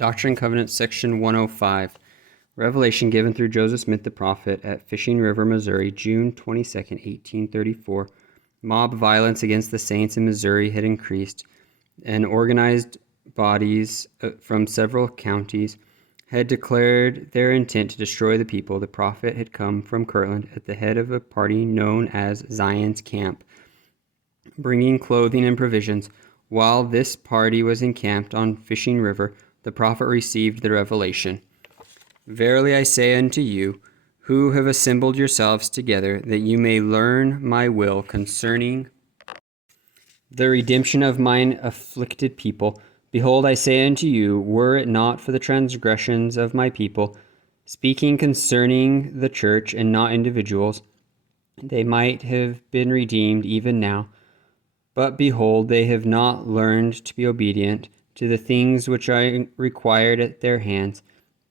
Doctrine and Covenants, Section 105. Revelation given through Joseph Smith the prophet at Fishing River, Missouri, June 22nd, 1834. Mob violence against the saints in Missouri had increased, and organized bodies from several counties had declared their intent to destroy the people. The prophet had come from Kirtland at the head of a party known as Zion's Camp, bringing clothing and provisions. While this party was encamped on Fishing River, the prophet received the revelation. Verily I say unto you, who have assembled yourselves together, that you may learn my will concerning the redemption of mine afflicted people. Behold, I say unto you, were it not for the transgressions of my people, speaking concerning the church and not individuals, they might have been redeemed even now. But behold, they have not learned to be obedient to the things which I required at their hands,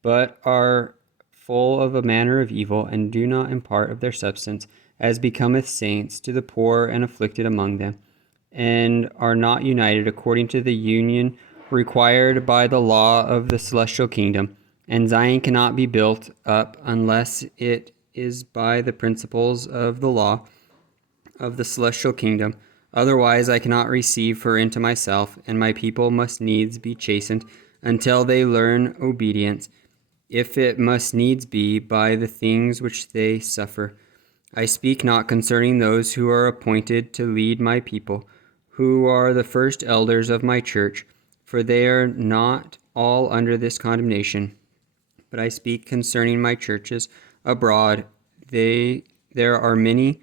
but are full of a manner of evil, and do not impart of their substance, as becometh saints, to the poor and afflicted among them, and are not united according to the union required by the law of the celestial kingdom. And Zion cannot be built up unless it is by the principles of the law of the celestial kingdom. Otherwise I cannot receive her into myself, and my people must needs be chastened until they learn obedience, if it must needs be by the things which they suffer. I speak not concerning those who are appointed to lead my people, who are the first elders of my church, for they are not all under this condemnation. But I speak concerning my churches abroad. There are many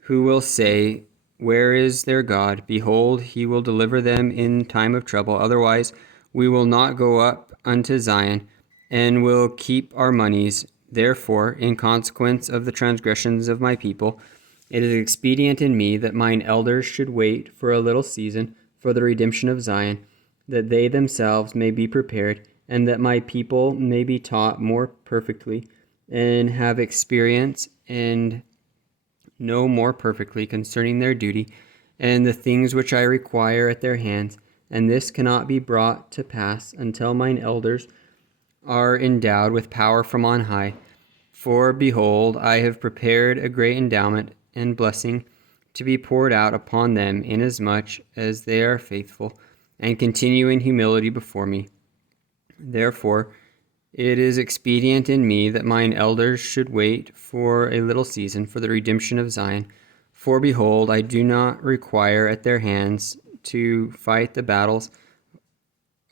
who will say, where is their God? Behold, he will deliver them in time of trouble. Otherwise we will not go up unto Zion, and will keep our monies. Therefore, in consequence of the transgressions of my people, it is expedient in me that mine elders should wait for a little season for the redemption of Zion, that they themselves may be prepared, and that my people may be taught more perfectly, and have experience, and know more perfectly concerning their duty, and the things which I require at their hands. And this cannot be brought to pass until mine elders are endowed with power from on high. For behold, I have prepared a great endowment and blessing to be poured out upon them, inasmuch as they are faithful, and continue in humility before me. Therefore it is expedient in me that mine elders should wait for a little season for the redemption of Zion. For behold, I do not require at their hands to fight the battles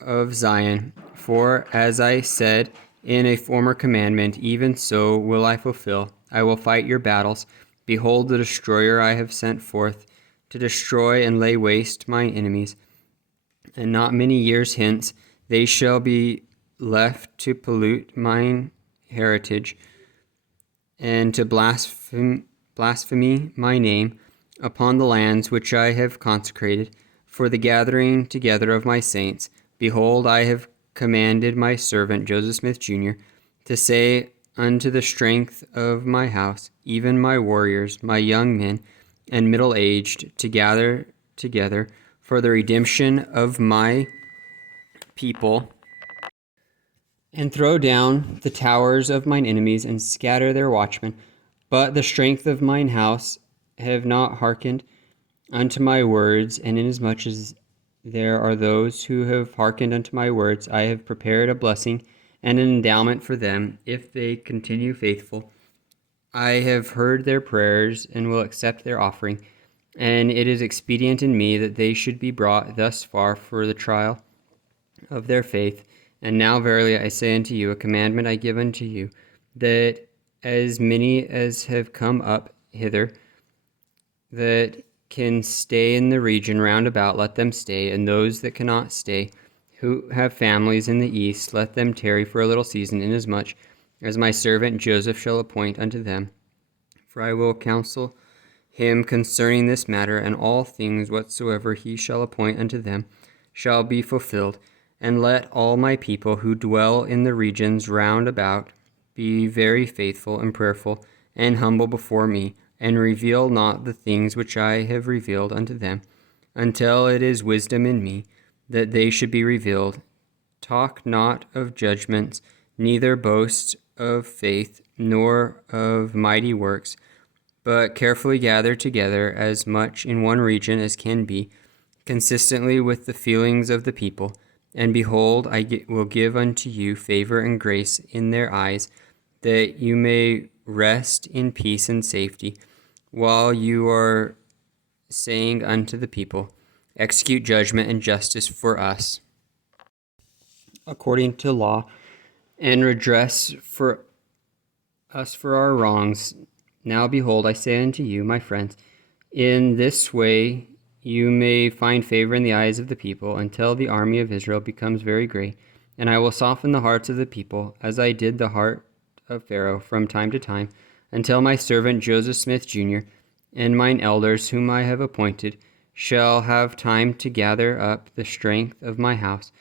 of Zion. For as I said in a former commandment, even so will I fulfill. I will fight your battles. Behold, the destroyer I have sent forth to destroy and lay waste mine enemies. And not many years hence they shall be left to pollute mine heritage, and to blaspheme my name upon the lands which I have consecrated for the gathering together of my saints. Behold, I have commanded my servant Joseph Smith Jr. to say unto the strength of my house, even my warriors, my young men and middle-aged, to gather together for the redemption of my people, and throw down the towers of mine enemies, and scatter their watchmen. But the strength of mine house have not hearkened unto my words, and inasmuch as there are those who have hearkened unto my words, I have prepared a blessing and an endowment for them, if they continue faithful. I have heard their prayers, and will accept their offering, and it is expedient in me that they should be brought thus far for the trial of their faith. And now verily I say unto you, a commandment I give unto you, that as many as have come up hither, that can stay in the region round about, let them stay, and those that cannot stay, who have families in the east, let them tarry for a little season, inasmuch as my servant Joseph shall appoint unto them. For I will counsel him concerning this matter, and all things whatsoever he shall appoint unto them shall be fulfilled. And let all my people who dwell in the regions round about be very faithful and prayerful and humble before me, and reveal not the things which I have revealed unto them, until it is wisdom in me that they should be revealed, talk not of judgments, neither boast of faith, nor of mighty works, but carefully gather together as much in one region as can be, consistently with the feelings of the people. And behold, will give unto you favor and grace in their eyes, that you may rest in peace and safety, while you are saying unto the people, execute judgment and justice for us, according to law, and redress for us for our wrongs. Now behold, I say unto you, my friends, in this way you may find favor in the eyes of the people, until the army of Israel becomes very great. And I will soften the hearts of the people, as I did the heart of Pharaoh from time to time, until my servant Joseph Smith Jr. and mine elders, whom I have appointed, shall have time to gather up the strength of my house,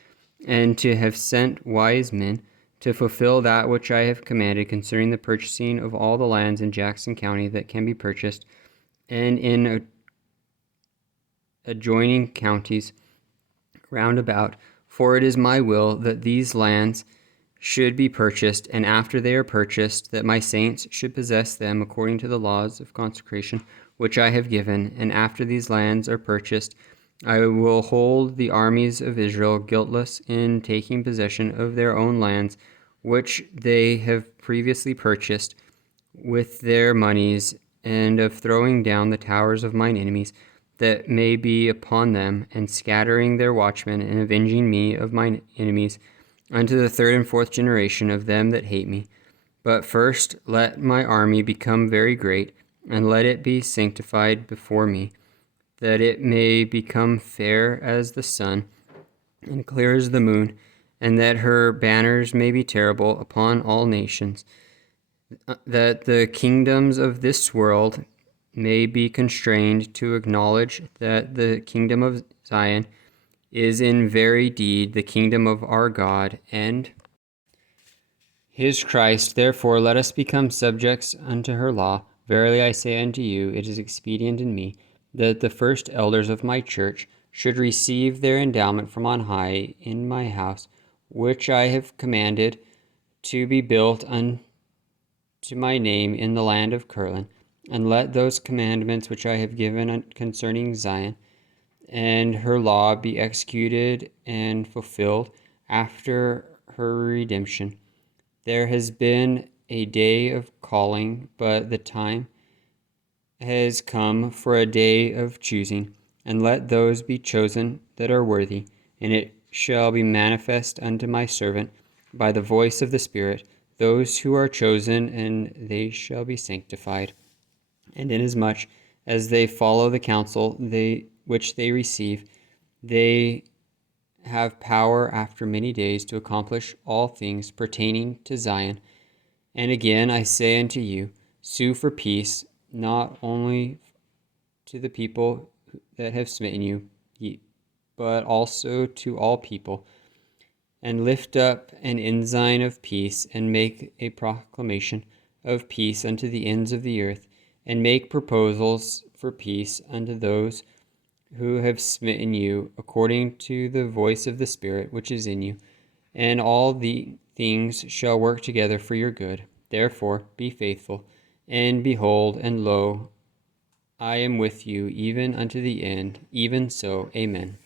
and to have sent wise men to fulfill that which I have commanded concerning the purchasing of all the lands in Jackson County that can be purchased, and in adjoining counties round about. For it is my will that these lands should be purchased, and after they are purchased, that my saints should possess them according to the laws of consecration which I have given. And after these lands are purchased, I will hold the armies of Israel guiltless in taking possession of their own lands, which they have previously purchased with their monies, and of throwing down the towers of mine enemies that may be upon them, and scattering their watchmen, and avenging me of mine enemies unto the third and fourth generation of them that hate me. But first let my army become very great, and let it be sanctified before me, that it may become fair as the sun, and clear as the moon, and that her banners may be terrible upon all nations, that the kingdoms of this world may be constrained to acknowledge that the kingdom of Zion is in very deed the kingdom of our God and his Christ. Therefore let us become subjects unto her law. Verily I say unto you, it is expedient in me that the first elders of my church should receive their endowment from on high in my house, which I have commanded to be built unto my name in the land of Curlin. And let those commandments which I have given concerning Zion and her law be executed and fulfilled after her redemption. There has been a day of calling, but the time has come for a day of choosing. And let those be chosen that are worthy, and it shall be manifest unto my servant by the voice of the Spirit, those who are chosen, and they shall be sanctified. And inasmuch as they follow the counsel which they receive, they have power after many days to accomplish all things pertaining to Zion. And again I say unto you, sue for peace, not only to the people that have smitten you, but also to all people. And lift up an ensign of peace, and make a proclamation of peace unto the ends of the earth, and make proposals for peace unto those who have smitten you, according to the voice of the Spirit which is in you. And all the things shall work together for your good. Therefore be faithful, and behold, and lo, I am with you even unto the end. Even so, amen.